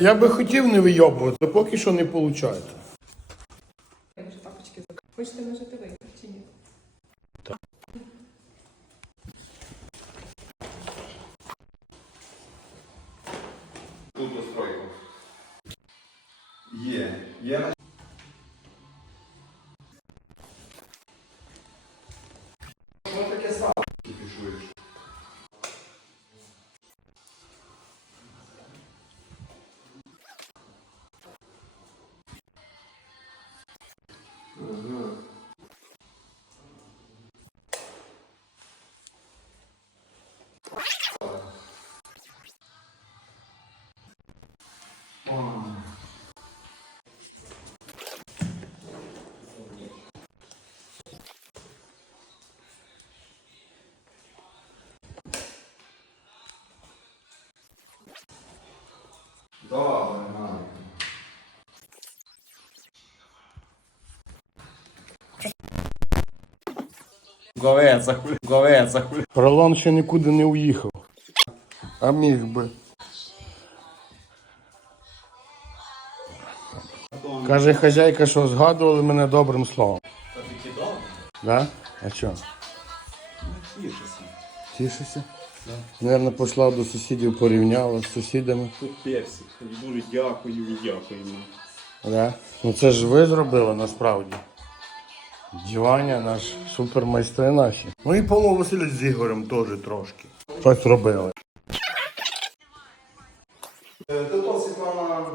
Я би хотів не вийобувати, але поки що не виходить. Я вже тапочки зак... Хочете нажити вийти чи ні? Тут настройку. Є. Є 음. 나 Хуй. Говеца, хуй. Ще нікуди не уїхав. А міг би. Каже хазяйка, що згадували мене добрим словом. Та таки добре. Да? А що? Тішися. Тішишся? Наверно, пішла до сусідів, порівняла з сусідами. Тут персик. Дуже дякую і дякуємо. Да? Ну це ж ви зробили насправді. Діваня наш супермайстри наші. Ну і Павло Васильович з Ігорем теж трошки. Щось робили. Е, Тато Світлана